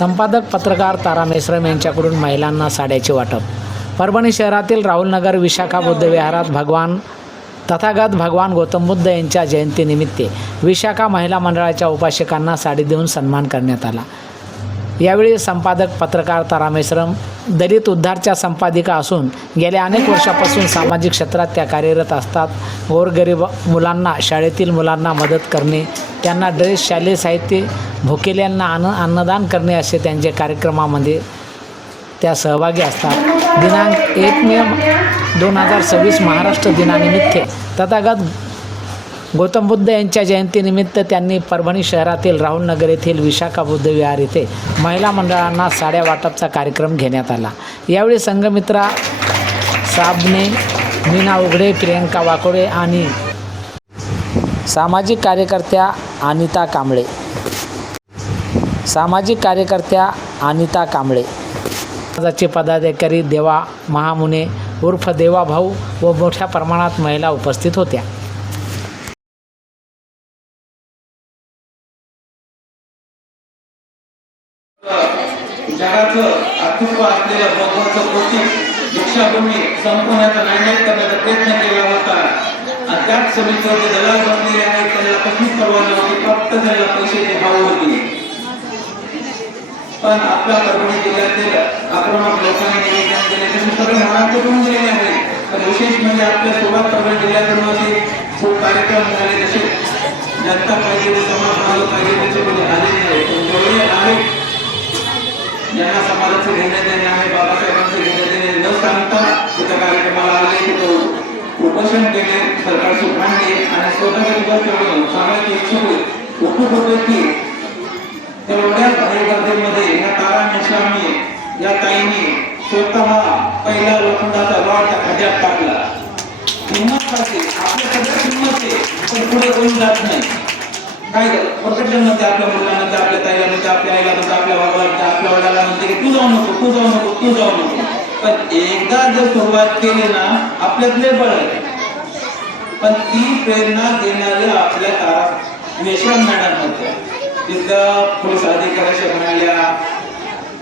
संपादक पत्रकार तारा मेश्राम यांच्याकडून महिलांना साड्याचे वाटप. परभणी शहरातील राहुलनगर विशाखा बुद्ध विहारात तथागत भगवान गौतम बुद्ध यांच्या जयंतीनिमित्त विशाखा महिला मंडळाच्या उपासकांना साडी देऊन सन्मान करण्यात आला. यावेळी संपादक पत्रकार तारा मेश्राम दलित उद्धारच्या संपादिका असून गेल्या अनेक वर्षापासून सामाजिक क्षेत्रात त्या कार्यरत असतात. गोरगरीब मुलांना, शाळेतील मुलांना मदत करणे, त्यांना ड्रेस, शालेय साहित्य, भुकेल्यांना अन्नदान करणे असे त्यांचे कार्यक्रमामध्ये त्या सहभागी असतात. दिनांक 1 मे 2026 महाराष्ट्र दिनानिमित्त तथागत गौतम बुद्ध यांच्या जयंतीनिमित्त त्यांनी परभणी शहरातील राहुलनगर येथील विशाखा बुद्ध विहार येथे महिला मंडळांना साड्या वाटपचा कार्यक्रम घेण्यात आला. यावेळी संघमित्रा साबणे, मीना उघडे, प्रियंका वाकोडे आणि सामाजिक कार्यकर्त्या अनिता कांबळे, समाजाचे पदाधिकारी देवा महामुने उर्फ देवा भाऊ व मोठ्या प्रमाणात महिला उपस्थित होत्या. जगाचं अस्तित्व असलेल्या बौद्धाचं प्रतीक दीक्षाभूमी संपवण्याचा नायनाट करण्याचा प्रयत्न केला होता. आणि त्याच समितीवर दलाल बसलेले आहेत, त्यांना कसलीच परवा नव्हती, फक्त त्यांना पैशाची भाव होती. पण आपल्या परभणी जिल्ह्यातील आक्रमक लोकांनी निवेदन केले तसे सगळे महाराष्ट्र करून गेलेले आहेत. पण विशेष म्हणजे आपल्या सोबत परभणी जिल्ह्यातून खूप कार्यक्रम झाले, जसे जनता पाहिजे, समाज पाहिजे, त्याच्यामध्ये आलेले आहेत. ज्यांना समाजाचे घेणे देणे आहे, बाबासाहेबांचे घेणे देणे न सांगता तिथं कार्यक्रमाला आले, तिथं उपोषण केले, सरकारची मांडली आणि स्वतःची बस ठेवून सांगायची इच्छुक उपयोग होते की तेवढ्याच गर्दीमध्ये या तारा मेश्राम या ताईंनी स्वतः पहिला लोखंडाचा रॉड त्या खड्ड्यात टाकला. हिंमत करते, आपल्या सगळ्या हिंमत आहे, पण पुढे कोणी जात नाही. काय प्रकटन म्हणते आपल्या मुलांना, ते आपल्या ताईला म्हणते, आपल्या आईला म्हणते, आपल्या बाबाला, आपल्या वडिलांना म्हणते की तू जाऊ नको. पण एकदा जर सुरुवात केली ना, आपल्यातले बळ आहे. पण ती प्रेरणा देणारी आपल्या तारा मेश्राम मॅडम होत्या. तिथं पोलीस अधिकाऱ्याच्या म्हणाल्या,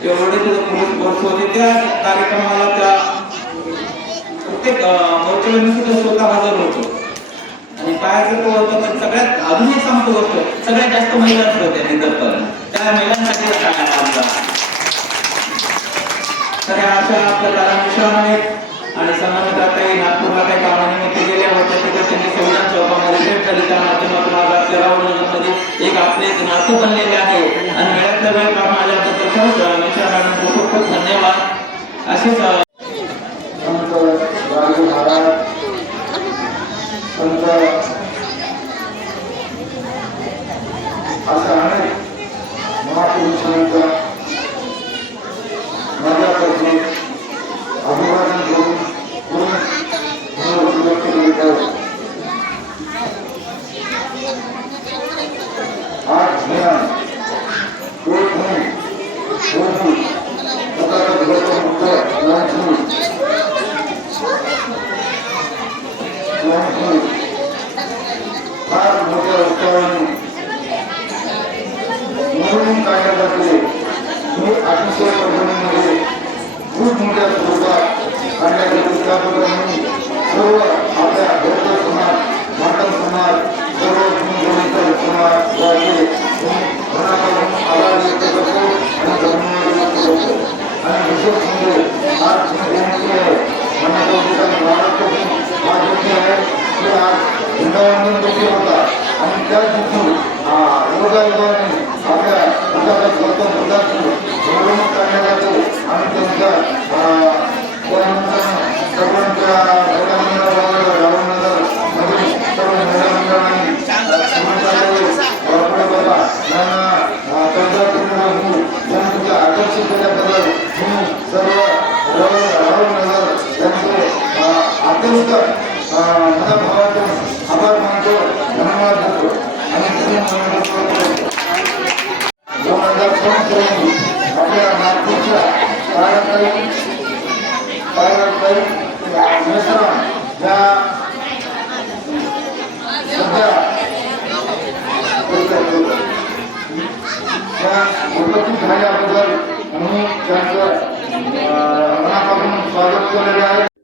एवढे तिथं पोलीस फोर्स होते. त्या कार्यक्रमाला त्या प्रत्येक मोर्चाला मी सुद्धा स्वतः हजर होतो. आणि काय होतं, पण सगळ्यात अजून एक सांगतो गोष्ट, सगळ्यात जास्त महिलाच होत्या तिथं. त्या महिलांसाठी सांगायला तर अशा आपल्या तारा मेश्राम आहेत आणि संबंधित काही नागपूरला काही कामानिमित्त गेल्या होत्या. तिथे त्यांनी संविधान चौकामध्ये भेट झाली. त्या माध्यमातून आज आपल्या राहुलनगरमध्ये एक आपले एक नातं बनलेले आहे. आणि वेळातल्या वेळ काम आल्याबद्दल खरंच मेश्राम मॅडम खूप खूप धन्यवाद. असेच अशा अनेक महापुरुषांचा माझ्यापासून अभिवादन करून व्यक्त करीत आहे. आज ज्ञान तथागत गौतम बुद्ध यांची फार मोठ्या उत्साहाने म्हणून काढल्या जाते. ही अतिशय परभणीमध्ये खूप मोठ्या स्वरूपात काढल्या जाते. त्याबद्दल सर्व आपल्या बौद्ध समाज, मांडव समाज, सर्व समाज आधार व्यक्त करतो आणि धन्यवाद व्यक्त करतो. आणि विशेष म्हणजे आज जयंती आहे, महाराष्ट्राची हा जयंती आहे की आज वृंदावन देखील होता. आणि त्या दिवशी योगायोगाने आपल्या तथागत गौतम बुद्धाची मिरवणूक काढल्या जाते. आणि त्यांच्या सर्वांच्या महिला मंडळाला राहुलनगर मधील सर्व महिला मंडळांनी त्यांना आकर्षित केल्याबद्दल मी सर्व राहुलनगर यांचे अत्यंत मनाभावातून आभार मानतो, धन्यवाद देतो. आणि 2016 आपल्या नागपूरच्या मेश्राम या सध्या उपस्थित झाल्याबद्दल मनापासून स्वागत केलेले आहे.